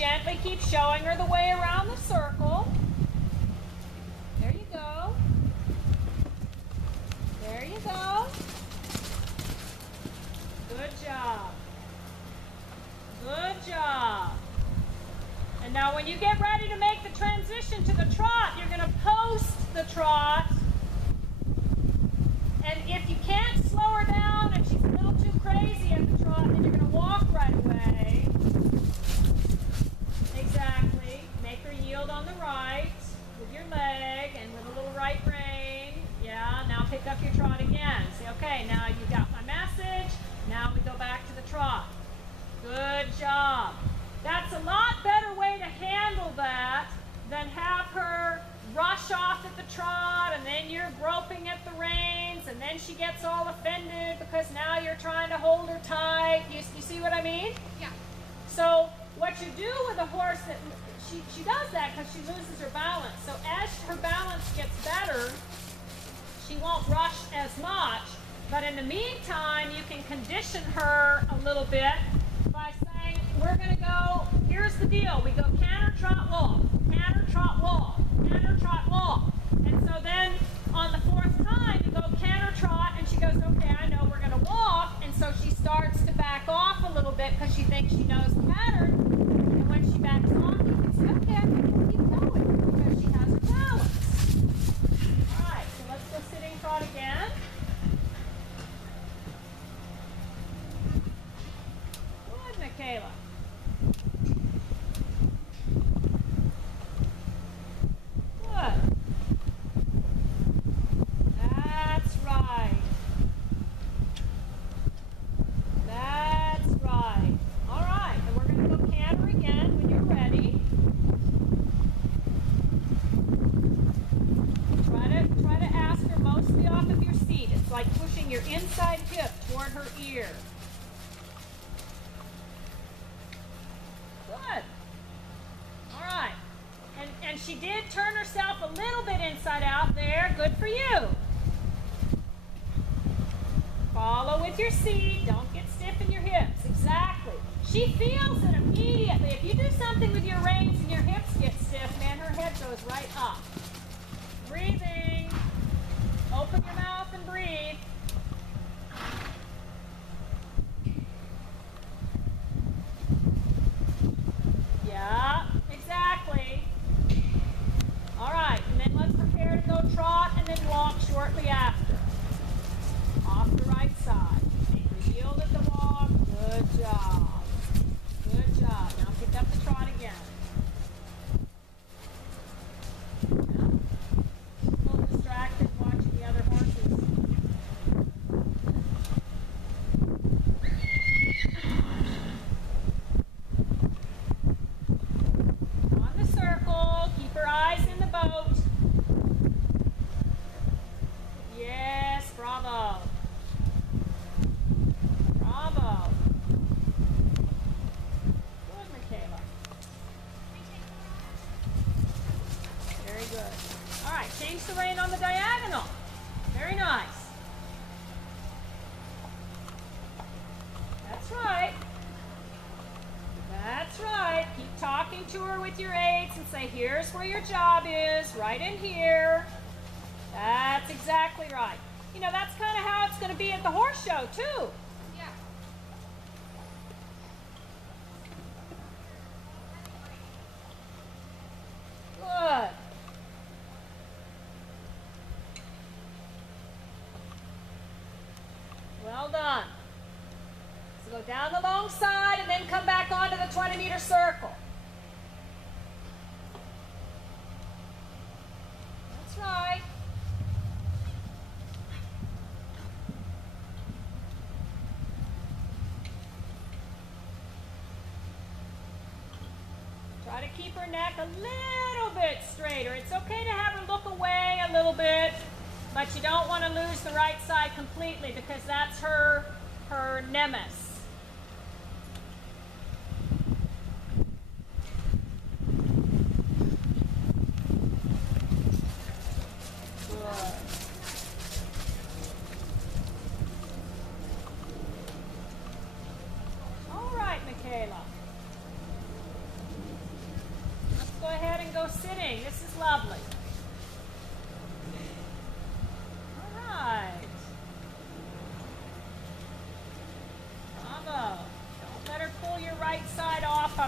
gently keep showing her the way around the circle. There you go. There you go. Good job. Good job. And now when you get ready to make the transition to the trot, you're going to post the trot. And if you can't slow her down, if she's a little too crazy at the trot, then you're going to walk right away. Exactly. Make her yield on the right with your leg and with a little right rein. Yeah, now pick up your trot again. Say, okay, now you got my message. Now we go back to the trot. Good job. That's a lot better way to handle that than have her rush off at the trot and then you're groping at the reins and then she gets all offended because now you're trying to hold her tight. You see what I mean? Yeah. So what you do with a horse that she does that because she loses her balance. So as her balance gets better, she won't rush as much. But in the meantime, you can condition her a little bit by saying, we're going to go, here's the deal. We go canter, trot, walk, canter, trot, walk, canter, trot, walk. And so then on the fourth time, you go canter, trot, and she goes, okay, I know we're going to walk. And so she starts to back off a little bit because she thinks she knows the pattern. And when she backs off, you can say, okay, I can keep going because she has her balance. All right, so let's go sitting trot again. Good, Michaela. Good. That's right. That's right. All right, and we're going to go canter again when you're ready. Try to ask her mostly off of your seat. It's like pushing your inside hip toward her ear. Good. All right. And she did turn herself a little bit inside out there. Good for you. Follow with your seat. Don't get stiff in your hips. Exactly. She feels it immediately. If you do something with your reins and your hips get stiff, man, her head goes right up. Breathing. Open your mouth and breathe. Yeah, exactly. All right, and then let's prepare to go trot and then walk shortly after. Off the right side. Make her yield at the walk. Good job. Good job. Now pick up the trot again. Yeah. A little distracted watching the other horses. On the circle. Keep her eyes in the boat. Yes, bravo. Bravo. Good, Michaela. Very good. All right, change the rein on the diagonal. Very nice. That's right. That's right. Keep talking to her with your aids and say, here's where your job is, right in here. That's exactly right. You know, that's kind of how it's going to be at the horse show, too. Yeah. Good. Well done. So go down the long side and then come back onto the 20-meter circle. That's right. Try to keep her neck a little bit straighter. It's okay to have her look away a little bit, but you don't want to lose the right side completely because that's her nemesis. All right, Michaela.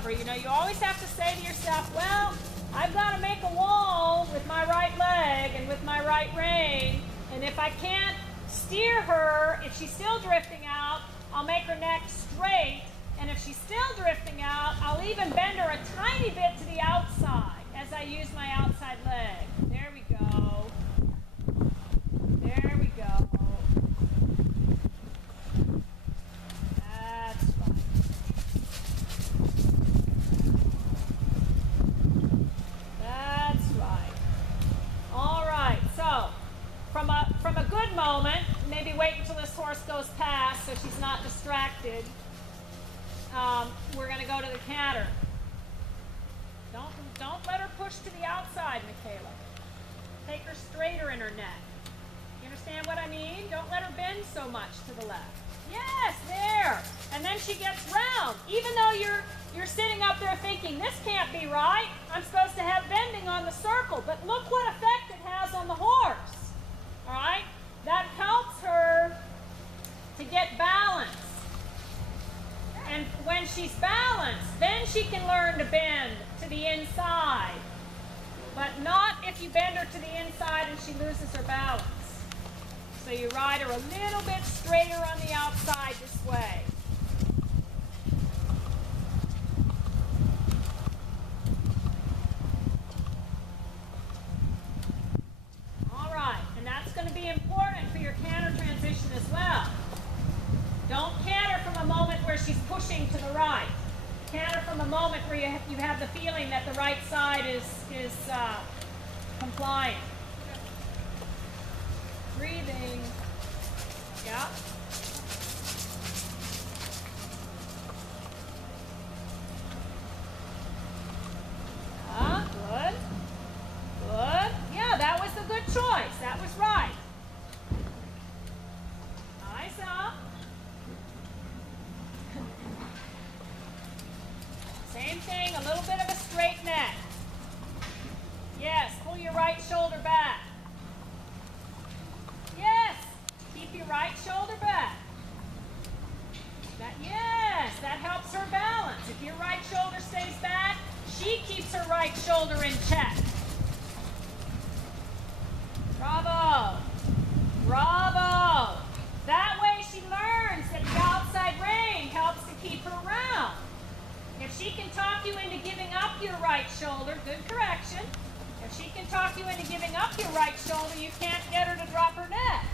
cover. You know, you always have to say to yourself, well, I've got to make a wall with my right leg and with my right rein, and if I can't steer her, if she's still drifting out, I'll make her neck straight, and if she's still drifting out, I'll even bend her a tiny bit to the outside as I use my outside leg. There we go. There we go. That's right. That's right. All right, so from a good moment, maybe wait until this horse goes past so she's not distracted. We're going to go to the canter. Don't let her push to the outside, Michaela. Take her straighter in her neck. You understand what I mean? Don't let her bend so much to the left. Yes, there. And then she gets round. Even though you're sitting up there thinking, this can't be right. I'm supposed to have bending on the circle. But look what effect it has on the horse. All right? That helps her to get balance. And when she's balanced, then she can learn to bend to the inside. But not if you bend her to the inside and she loses her balance. So you ride her a little bit straighter on the outside this way. All right, and that's going to be important for your canter transition as well. Don't canter from a moment where she's pushing to the right. Canter from a moment where you have the feeling that the right side is compliant. Breathing. Yeah. Good. Good. Yeah, that was a good choice. That was right. Eyes up. Same thing, a little bit of a straight neck. Yes, pull your right shoulder back. Yes, keep your right shoulder back. Yes, that helps her balance. If your right shoulder stays back, she keeps her right shoulder in check. Bravo. Bravo. That way she learns that the outside rein helps to keep her round. If she can talk you into giving up your right shoulder, good correction. If she can talk you into giving up your right shoulder, you can't get her to drop her neck.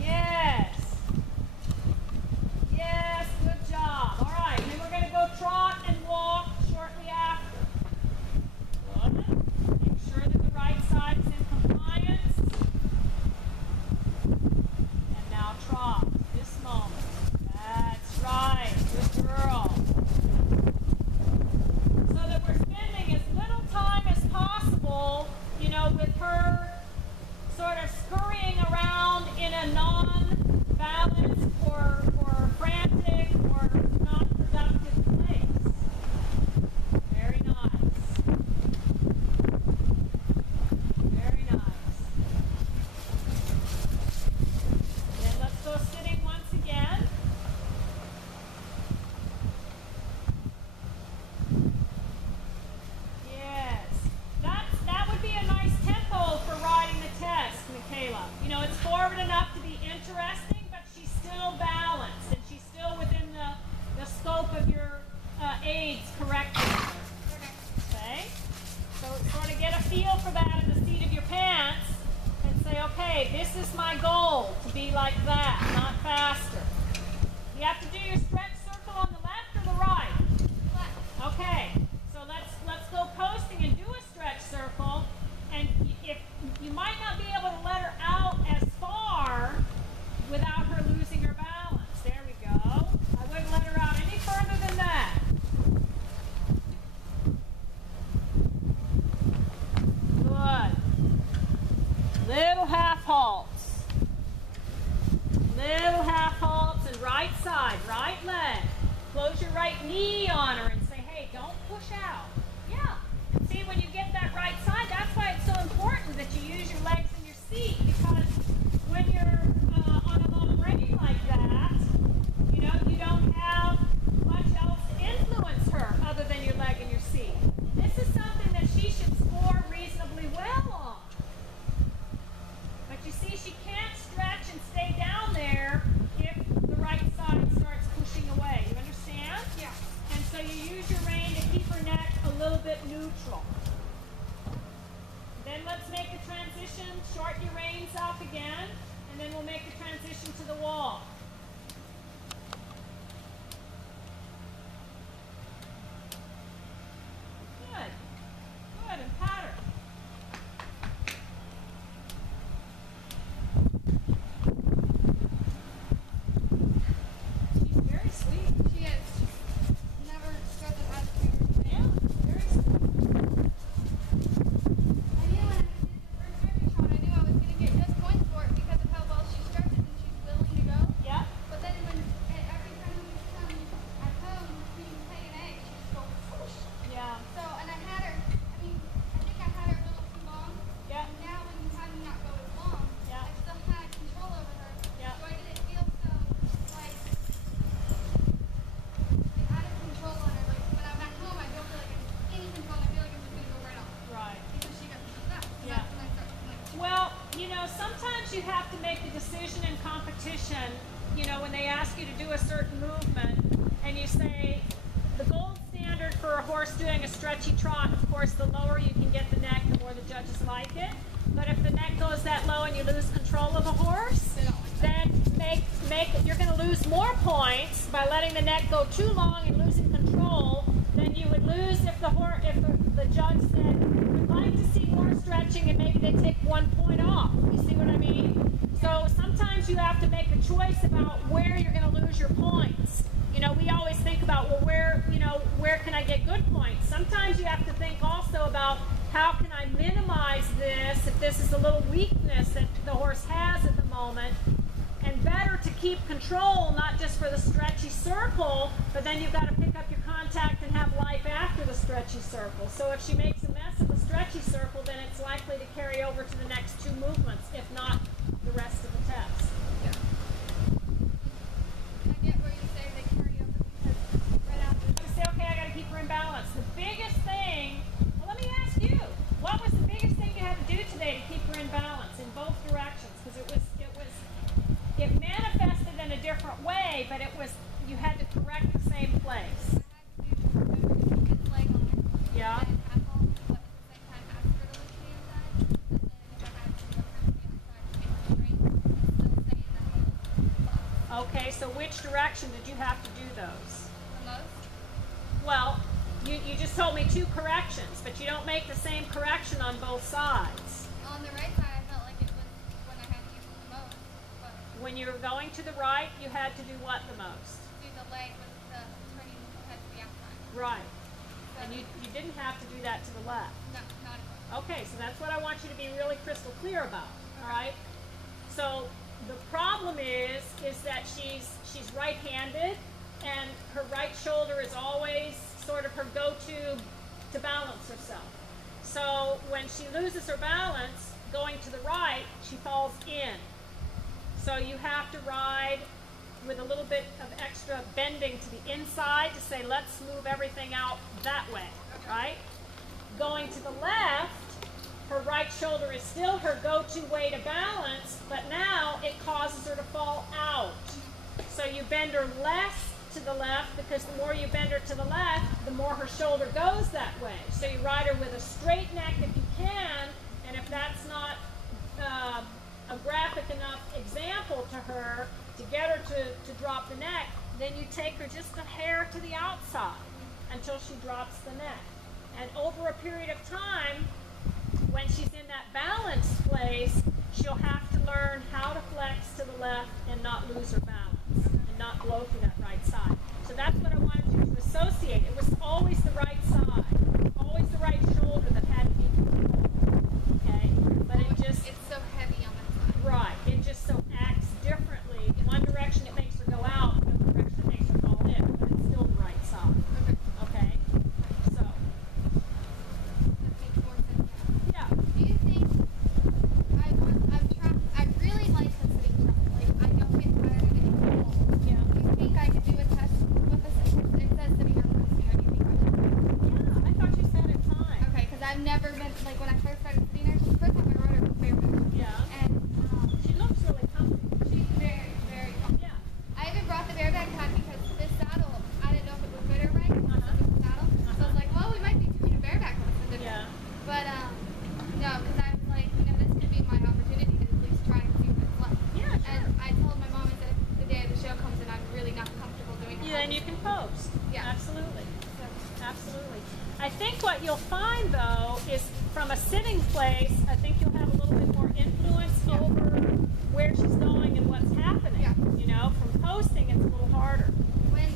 Yes. Yes, good job. All right, and then we're going to go trot and walk shortly after. Good. Make sure that the right side is in compliance. And now trot. This moment. That's right. Good girl. So that we're spending as little time as possible, you know, with her sort of scurrying around in a non-balanced or frantic or non-productive place. Very nice. Very nice. Then let's go sitting once again. Yes. That would be a nice tempo for riding the test, Michaela. You know, it's forward enough to be interesting, but she's still balanced and she's still within the scope of your aids correcting her. Okay? So sort of get a feel for that in the seat of your pants and say, okay, this is my goal, to be like that, not faster. You have to do your stretch circle on the left or the right? Left. Okay. So let's go posting and do a stretch circle, and if you might not be able to let her out as far without her losing her balance. There we go. I wouldn't let her out any further than that. Good. Little half halts. Little half halts and right side, right leg. Close your right knee on her and say, hey, don't push out. Yeah. And see, when you get that right side, that's why it's so important that you use your legs in your seat, because when you're on a long rein like that, you know, you don't have much else to neutral. Then let's make the transition, shorten your reins up again, and then we'll make the transition to the wall. Good. Good, and pattern. She's very sweet. She is. She's never stressed out to do Yeah, very sweet. I knew when I did the first stretching shot, I knew I was going to get good points for it because of how well she stretches and she's willing to go. Yeah. But then when every time we come at home, we play an egg, she just goes whoosh. Yeah. So, and I had her, I mean, I think I had her a little too long. Yeah. And now when you have me not go as long, Yeah. I still had control over her. Yeah. So I didn't feel so, like out of control on her. Like when I'm at home, I don't feel like I'm any control. I feel like I'm just going to go right off. Right. Because she got so fast. So Yeah. that's when I start like, Well, you know, sometimes you have to make a decision in competition, you know, when they ask you to do a certain movement and you say the gold standard for a horse doing a stretchy trot, of course, the lower you can get the neck, the more the judges like it. But if the neck goes that low and you lose control of a horse, they don't like that. then you're going to lose more points by letting the neck go too long and losing control than you would lose if the judge said, we'd like to see more stretching, and maybe they take 1 point off. You see what I mean? So sometimes you have to make a choice about where you're going to lose your points. You know, we always think about, well, where can I get good points? Sometimes you have to think also about how can I minimize this if this is a little weakness that the horse has at the moment. And better to keep control, not just for the stretchy circle, but then you've got to pick up your contact and have life after the stretchy circle. So if she makes a mess of the stretchy circle, then it's likely to carry over to the next 2 movements, if not the rest of the test. Yeah. I get where you say they carry over because right after. You say, okay, I got to keep her in balance. The biggest thing, well, let me ask you, what was the biggest thing you had to do today to keep her in balance in both directions? Because it manifested in a different way, but you had to correct the same place. I had to remember to keep its leg on it. Yeah. And tackle, but at the same time ask her to lift the inside. And then if I had to go kind of the outside to make it straight, still stay in that little box. Okay, so which direction did you have to do those? The most. Well, you just told me 2 corrections, but you don't make the same correction on both sides. On the right side, I felt like it was when I had to use it the most. But When you were going to the right, you had to do what the most? do the leg with the turning head to the outside. Right. So And you didn't have to do that to the left. no, not at all. Okay, so that's what I want you to be really crystal clear about, all right? So the problem is that she's right-handed, and her right shoulder is always sort of her go-to to balance herself. So when she loses her balance, going to the right, she falls in. So you have to ride with a little bit of extra bending to the inside to say, let's move everything out that way, right? Going to the left, her right shoulder is still her go-to way to balance, but now it causes her to fall out. So you bend her less to the left, because the more you bend her to the left, the more her shoulder goes that way. So you ride her with a straight neck if you can, and if that's not a graphic enough example to her to get her to drop the neck, then you take her just a hair to the outside until she drops the neck. And over a period of time, when she's in that balanced place, she'll have to learn how to flex to the left and not lose her balance and not blow through that right side. So that's what I wanted you to associate. It was always the right side, always the right shoulder that had to be controlled. Okay? But it just, It's so heavy on that side. right, it just so acts differently. In one direction it makes her go out, in the other direction it makes her fall in, but it's still the right side. Okay. Okay? So, That makes more sense now. yeah. Do you think I really like the sitting trap. Like I don't get tired of it at all. Yeah. Do you think I could do a test with a it says sitting or resting? I think what you'll find though is from a sitting place, I think you'll have a little bit more influence over where she's going and what's happening. Yeah. You know, from posting it's a little harder. When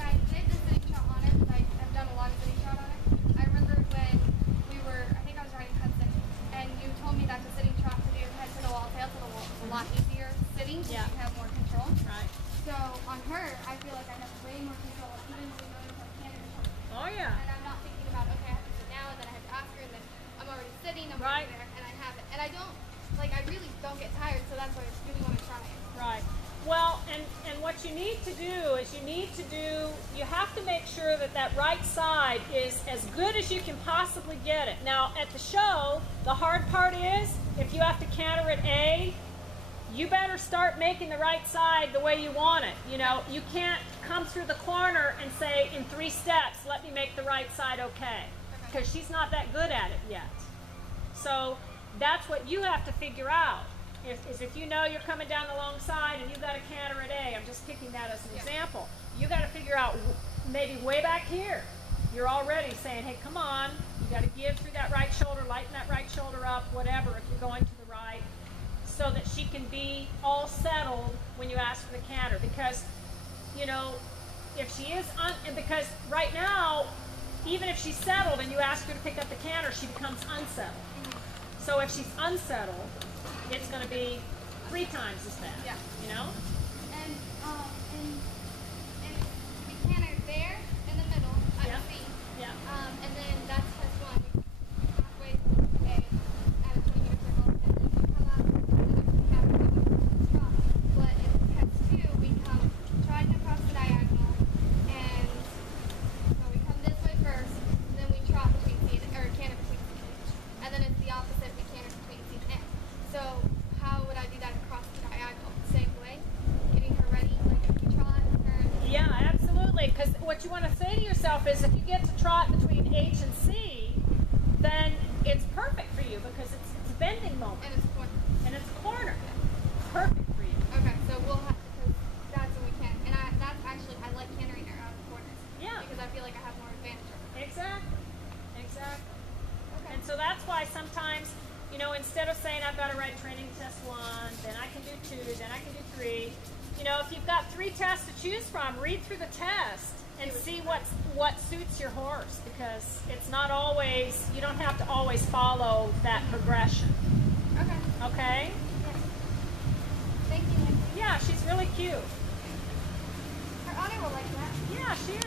I did the sitting shot on it, like I've done a lot of sitting shot on it. I remember when I think I was riding Hudson, and you told me that the sitting shot to do head to the wall, tail to the wall is a lot easier sitting, so Yeah. you have more control. Right. So on her, I feel like I have way more control, even when we go to Canada. Oh yeah. And I'm not thinking about, okay, I have to sit now, and then I have to ask her, and then I'm already sitting, I'm Right. already there, and I have it. And I don't, like, I really don't get tired, so that's why I really want to try it. Right. Well, and what you need to do is you have to make sure that that right side is as good as you can possibly get it. Now, at the show, the hard part is if you have to canter at A, you better start making the right side the way you want it. You know, you can't come through the corner and say in 3 steps, let me make the right side okay. Because she's not that good at it yet. So that's what you have to figure out. Is if you know you're coming down the long side and you've got a canter at A, I'm just picking that as an example. You got to figure out maybe way back here. You're already saying, hey, come on. You got to give through that right shoulder, lighten that right shoulder up, whatever, if you're going to the right, so that she can be all settled when you ask for the canter. Because, you know, if she is, because right now, even if she's settled and you ask her to pick up the canter, she becomes unsettled. So if she's unsettled, it's going to be 3 times as bad. Yeah. You know? And we canter there in the middle at Yeah. the feet. Yeah. And then that's test 1. Halfway A at a 20-meter circle, and then we come up, and then we have to go trot. But in test 2, we come trotting across the diagonal, and so we come this way first, and then we trot between C and or canter between C and H. And then it's the opposite, we canter between C and N. So how would I do that across the diagonal? Same way? Getting her ready, like if you trot, turn. Yeah, absolutely. Because what you want to say to yourself is if you get to trot between H and C, then it's perfect for you because it's a bending moment. And it's corner. And it's a corner. Perfect for you. Okay, so we'll have, because that's when we can. And that's actually, I like cantering her out of corners. Yeah. Because I feel like I have more advantage over her. Exactly. Exactly. Okay. And so that's why sometimes, you know, instead of saying I've got to write training test 1, then I can do 2, then I can do 3. You know, if you've got 3 tests to choose from, read through the test and see what suits your horse, because it's not always, you don't have to always follow that progression. Okay. Okay? Yes. Thank you, Nancy. Yeah, she's really cute. Her owner will like that. Yeah, she is.